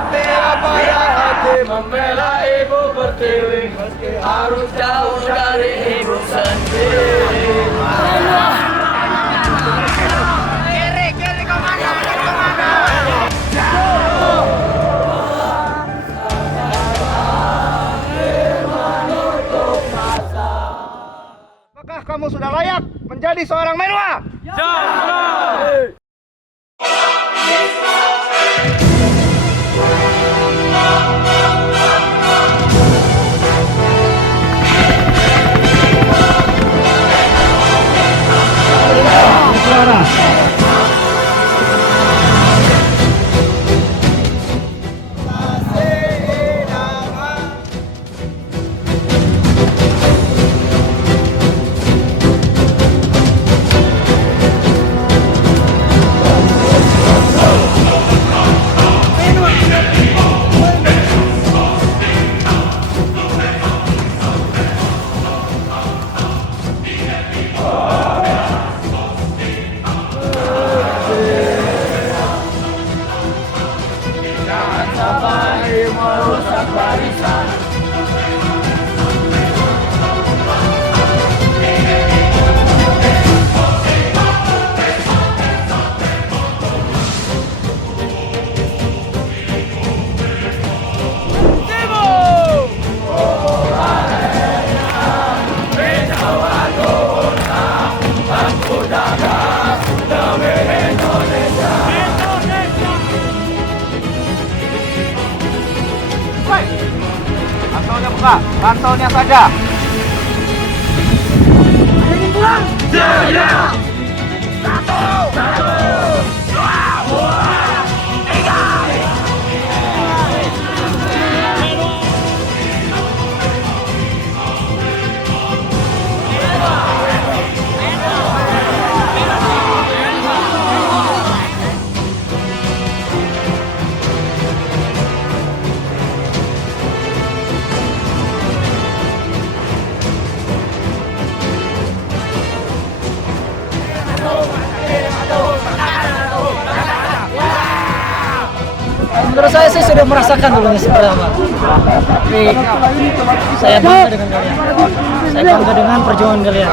setia pada hati membela ibu pertiwi, meski harus jauh dari ibu sendiri. Apakah kamu sudah layak menjadi seorang menwa? Sampai merusak barisan. Pantaunya buka, pantaunya saja. Ayo ingin pulang. Jaya. Satu, dua, tiga. Menurut saya sudah merasakan dulunya seperti apa. Tapi saya bangga dengan kalian. Saya bangga dengan perjuangan kalian.